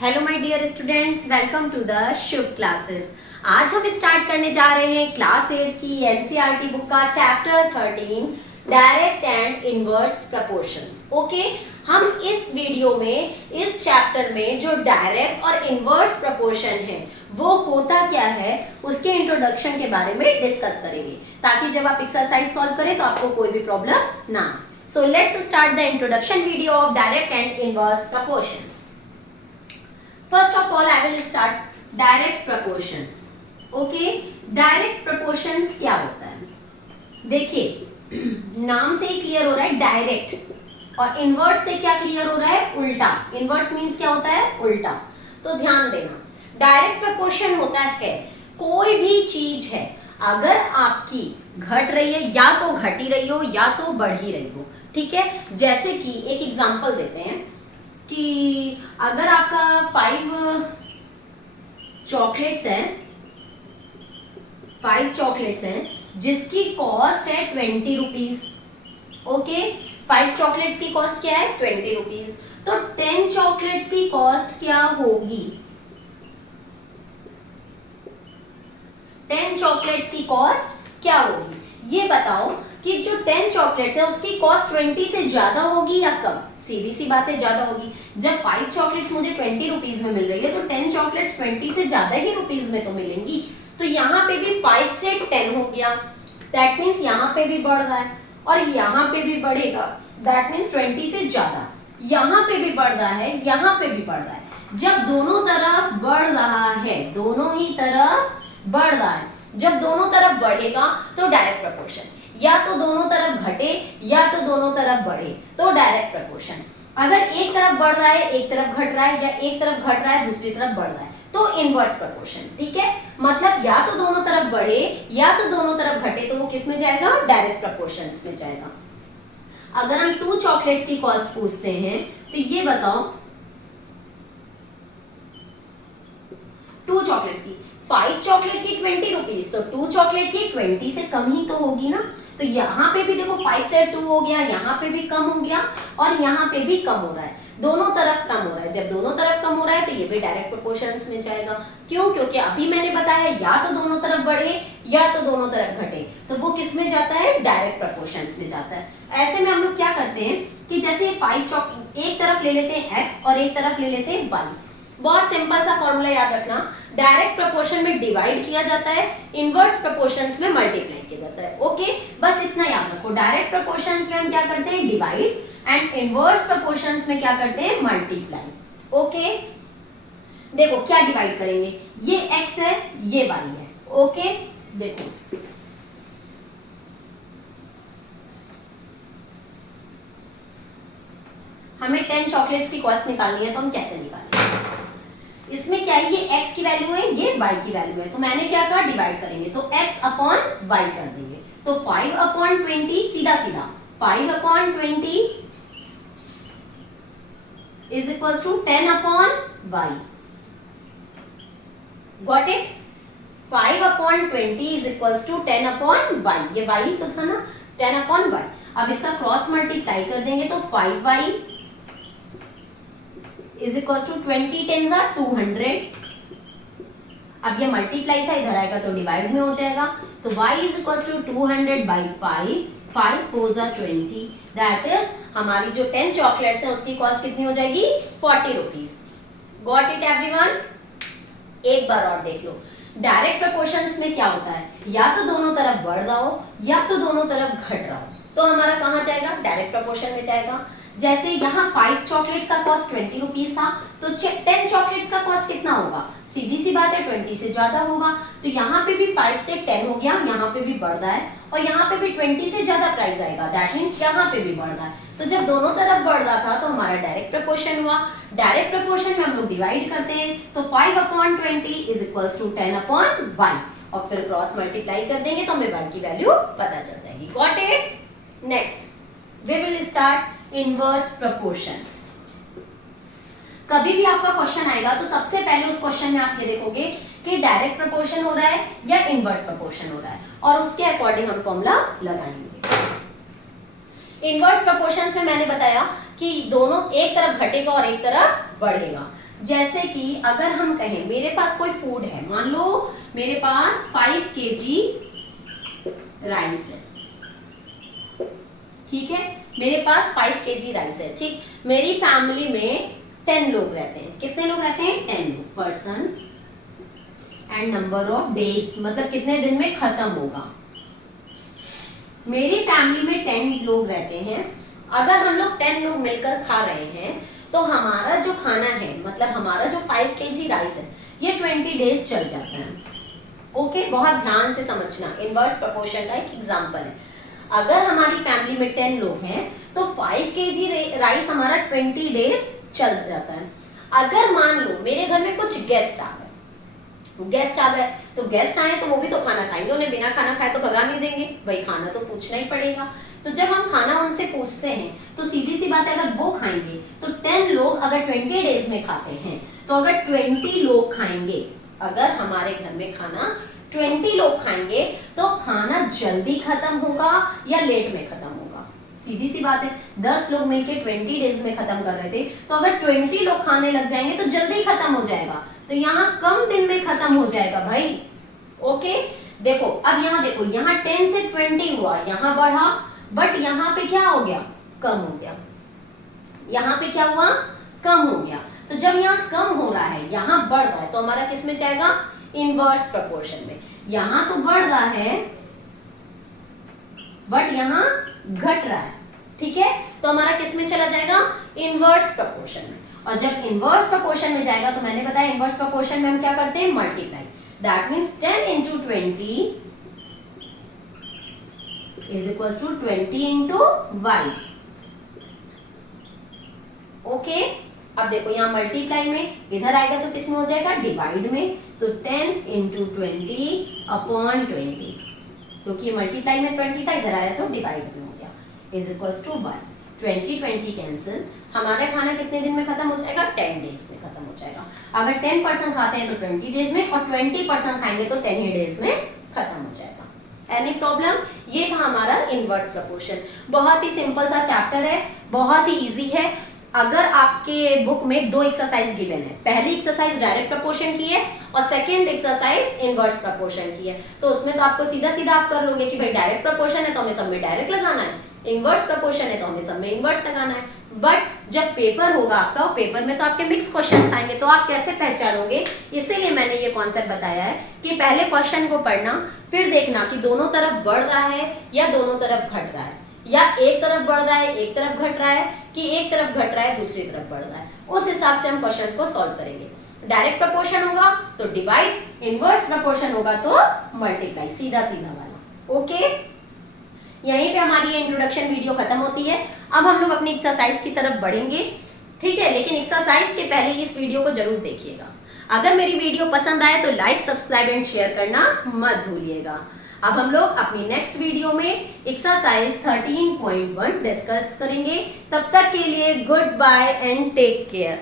Hello my dear students, welcome to the Shubh classes. आज हम start करने जा रहे हैं क्लास 8 की एनसीईआरटी बुक का chapter 13 direct and inverse proportions. Okay, हम इस वीडियो में इस चैप्टर में जो डायरेक्ट और इनवर्स प्रपोर्शन है वो होता क्या है उसके इंट्रोडक्शन के बारे में डिस्कस करेंगे, ताकि जब आप एक्सरसाइज सॉल्व करें तो आपको कोई भी प्रॉब्लम ना आए। So let's start the introduction video of direct and inverse proportions. First of all, I will start direct proportions. Okay, direct proportions क्या होता है? देखिए, नाम से ही क्लियर हो रहा है डायरेक्ट, और इनवर्स से क्या क्लियर हो रहा है? उल्टा। इनवर्स मीन्स क्या होता है? उल्टा। तो ध्यान देना, डायरेक्ट प्रपोर्शन होता है कोई भी चीज है अगर आपकी घट रही है या तो घट ही रही हो या तो बढ़ ही रही हो। ठीक है, जैसे कि एक एग्जांपल देते हैं कि अगर आपका 5 चॉकलेट्स हैं जिसकी कॉस्ट है 20 रुपीज। ओके, 5 चॉकलेट्स की कॉस्ट क्या है? 20 रुपीज। तो 10 चॉकलेट्स की कॉस्ट क्या होगी? 10 चॉकलेट्स की कॉस्ट क्या होगी ये बताओ कि जो 10 चॉकलेट्स है उसकी कॉस्ट 20 से ज्यादा होगी या कम? सीधी सी बात है, ज्यादा होगी। जब 5 चॉकलेट्स मुझे 20 रुपीज में मिल रही है तो 10 चॉकलेट्स 20 से ज्यादा ही रुपीज में तो मिलेंगी। तो यहाँ पे भी 5 से 10 हो गया, दैट मीन्स यहाँ पे भी बढ़ रहा है और यहाँ पे भी बढ़ेगा, दैट मीन्स 20 से ज्यादा। यहाँ पे भी बढ़ रहा है, यहाँ पे भी बढ़ रहा है। जब दोनों तरफ बढ़ रहा है, दोनों ही तरफ बढ़ रहा है, जब दोनों तरफ बढ़ेगा तो डायरेक्ट प्रपोर्शन, या तो दोनों तरफ घटे या तो दोनों तरफ बढ़े तो डायरेक्ट प्रपोर्शन। अगर एक तरफ बढ़ रहा है एक तरफ घट रहा है, या एक तरफ घट रहा है दूसरी तरफ बढ़ रहा है तो इनवर्स प्रपोर्शन। ठीक है, मतलब या तो दोनों तरफ बढ़े या तो दोनों तरफ घटे तो वो किस में जाएगा? डायरेक्ट प्रपोर्शंस में जाएगा। अगर हम 2 चॉकलेट्स की कॉस्ट पूछते हैं तो ये बताओ, 2 चॉकलेट्स की, 5 चॉकलेट की 20 रुपीज, तो 2 चॉकलेट की 20 से कम ही तो होगी ना। तो यहाँ पे भी देखो 5 से 2 हो गया, यहाँ पे भी कम हो गया और यहाँ पे भी कम हो रहा है, दोनों तरफ कम हो रहा है। जब दोनों तरफ कम हो रहा है तो ये भी डायरेक्ट प्रोपोर्शंस में जाएगा। क्यों? क्योंकि अभी मैंने बताया या तो दोनों तरफ बढ़े या तो दोनों तरफ घटे, तो वो किस में जाता है? डायरेक्ट प्रोपोर्शंस में जाता है। ऐसे में हम लोग क्या करते हैं कि जैसे 5 चॉकलेट एक तरफ ले लेते हैं x और एक तरफ ले लेते हैं y। बहुत सिंपल सा फॉर्मूला याद रखना, डायरेक्ट प्रपोर्शन में डिवाइड किया जाता है, इनवर्स प्रपोर्शंस में मल्टीप्लाई किया जाता है। ओके, बस इतना याद रखो। डायरेक्ट प्रपोर्शंस में हम क्या करते हैं? डिवाइड, एंड इनवर्स प्रपोर्शंस में क्या करते हैं? मल्टीप्लाई। ओके, देखो क्या डिवाइड करेंगे, ये x है ये y है। ओके, देखो हमें 10 चॉकलेट्स की कॉस्ट निकालनी है तो हम कैसे निकालेंगे? इसमें क्या है, ये x की वैल्यू है ये y की वैल्यू है, तो मैंने क्या कहा? डिवाइड करेंगे, तो x अपॉन y कर देंगे। तो 5 अपॉन 20 सीधा सीधा 5 upon 20 is equal to 10 upon y। Got it? 5 upon 20 is equal to 10 upon y, ये y तो था ना, 10 अपॉन y। अब इसका क्रॉस मल्टीप्लाई कर देंगे तो 5y is equal to 20 10 are 200। अब ये मल्टीप्लाई था, इधर आएगा तो डिवाइड में हो जाएगा, तो y is equal to 200 by 5, 5 4 are 20, that is हमारी जो 10 चॉकलेट्स है उसकी कॉस्ट कितनी हो जाएगी? 40 रुपीज। Got it everyone? एक बार और देख लो, डायरेक्ट प्रपोर्शंस में क्या होता है, या तो दोनों तरफ बढ़ रहा हो या तो दोनों तरफ घट रहा हो, तो हमारा कहाँ जाएगा? डायरेक्ट प्रपोर्शन में जाएगा। जैसे यहाँ 5 चॉकलेट्स का कॉस्ट 20 रुपीज था, तो 10 चॉकलेट्स का कॉस्ट कितना होगा? सीधी सी बात है 20 से ज्यादा होगा, तो यहाँ पे भी 5 से 10 हो गया, यहाँ पे भी बढ़ रहा है और यहाँ पे भी 20 से ज्यादा प्राइस आएगा, दैट मीन्स यहाँ पे भी बढ़ रहा है। तो जब दोनों तरफ बढ़ रहा था तो हमारा डायरेक्ट प्रपोर्शन हुआ। डायरेक्ट प्रपोर्शन में हम लोग डिवाइड करते हैं, तो 5 upon 20 is equal to 10 upon y, और फिर क्रॉस मल्टीप्लाई कर देंगे तो हमें y की वैल्यू पता चल जाएगी। Got it? Next we will start inverse proportions. कभी भी आपका क्वेश्चन आएगा तो सबसे पहले उस क्वेश्चन में आप ये देखोगे कि डायरेक्ट प्रपोर्शन हो रहा है या इनवर्स प्रपोर्शन हो रहा है, और उसके अकॉर्डिंग हम फॉर्मूला लगाएंगे। इनवर्स प्रपोर्शंस में मैंने बताया कि दोनों एक तरफ घटेगा और एक तरफ बढ़ेगा। जैसे कि अगर हम कहें मेरे पास कोई फूड है, मान लो मेरे पास 5 kg राइस है, ठीक है, मेरे पास 5 kg राइस है, ठीक। मेरी फैमिली में 10 लोग रहते हैं। कितने लोग रहते हैं? 10 लोग। Person and number of days, मतलब कितने दिन में खत्म होगा। मेरी फैमिली में 10 लोग रहते हैं। अगर हम लोग 10 लोग मिलकर खा रहे हैं तो हमारा जो खाना है, मतलब हमारा जो 5 kg राइस है, ये 20 डेज चल जाता है। ओके, बहुत ध्यान से समझना, इनवर्स प्रोपोर्शन का एक एग्जांपल है। अगर हमारी फैमिली में 10 लोग हैं तो 5 kg राइस हमारा 20 डेज चल जाता है। अगर मान लो मेरे घर में कुछ गेस्ट आ गए, तो गेस्ट आए तो वो भी तो खाना खाएंगे, उन्हें बिना खाना खाए तो भगा नहीं देंगे भाई, खाना तो पूछना ही पड़ेगा। तो जब हम खाना उनसे पूछते हैं तो सीधी सी बात है, अगर वो खाएंगे तो 10 लोग अगर 20 डेज में खाते हैं तो अगर 20 लोग खाएंगे, अगर हमारे घर में खाना 20 लोग खाएंगे तो खाना जल्दी खत्म होगा या लेट में खत्म होगा? सीधी सी बात है, 10 लोग मिलकर 20 डेज में खत्म कर रहे थे, तो अगर 20 लोग खाने लग जाएंगे तो जल्दी खत्म हो जाएगा, तो यहाँ कम दिन में खत्म हो जाएगा भाई। ओके, देखो अब यहाँ देखो, यहाँ 10 से 20 हुआ, यहाँ बढ़ा, बट यहाँ पे क्या हो गया? कम हो गया। यहाँ पे क्या हुआ? कम हो गया। तो जब यहाँ कम हो रहा है, यहाँ बढ़ रहा है, तो हमारा किस में जाएगा? इनवर्स प्रोपोर्शन में। यहाँ तो बढ़ रहा है बट यहाँ घट रहा है, ठीक है, तो हमारा किस में चला जाएगा? इनवर्स प्रोपोर्शन में। और जब इनवर्स प्रोपोर्शन में जाएगा तो मैंने बताया इनवर्स प्रोपोर्शन में हम क्या करते हैं? Multiply. That means 10 into 20 is equals to 20 into y। Okay, अब देखो यहाँ मल्टीप्लाई में, इधर आएगा तो किस में हो जाएगा? डिवाइड में। तो 10 into 20 upon 20, क्योंकि मल्टीप्लाई में 20 था, इधर आया तो डिवाइड में हो गया, इज इक्वल्स टू 1। 20 कैंसिल, हमारा खाना कितने दिन में खत्म हो जाएगा? 10 डेज में खत्म हो जाएगा। अगर 10% खाते हैं तो 20 डेज में, और 20% खाएंगे तो 10 ही डेज में खत्म हो जाएगा। Any problem? ये था हमारा इनवर्स प्रोपोर्शन। बहुत ही सिंपल सा चैप्टर है, बहुत ही इजी है। अगर आपके बुक में 2 एक्सरसाइज गिवन है, पहली एक्सरसाइज डायरेक्ट प्रोपोर्शन की है और सेकंड एक्सरसाइज इनवर्स प्रोपोर्शन की है, तो उसमें तो आपको सीधा सीधा आप कर लोगे कि भाई डायरेक्ट प्रोपोर्शन है तो हमें सब में डायरेक्ट लगाना है, इनवर्स प्रोपोर्शन है तो हमें सब में इनवर्स लगाना है। बट जब पेपर होगा आपका, पेपर में तो आपके मिक्स क्वेश्चन आएंगे, तो आप कैसे पहचानोगे? इसीलिए मैंने ये कॉन्सेप्ट बताया है कि पहले क्वेश्चन को पढ़ना, फिर देखना कि दोनों तरफ बढ़ रहा है या दोनों तरफ घट रहा है, या एक तरफ बढ़ रहा है एक तरफ घट रहा है, कि एक तरफ घट रहा है दूसरी तरफ बढ़ रहा है। उस हिसाब से हम क्वेश्चंस को सॉल्व करेंगे। डायरेक्ट प्रोपोर्शन होगा तो डिवाइड, इनवर्स प्रोपोर्शन होगा तो मल्टीप्लाई, सीधा सीधा वाला। ओके, यहीं पे हमारी ये इंट्रोडक्शन वीडियो खत्म होती है। अब हम लोग अपनी एक्सरसाइज की तरफ बढ़ेंगे, ठीक है, लेकिन एक्सरसाइज के पहले इस वीडियो को जरूर देखिएगा। अगर मेरी वीडियो पसंद आए तो लाइक, सब्सक्राइब एंड शेयर करना मत भूलिएगा। अब हम लोग अपनी नेक्स्ट वीडियो में एक्सरसाइज 13.1 डिस्कस करेंगे। तब तक के लिए good bye and take care.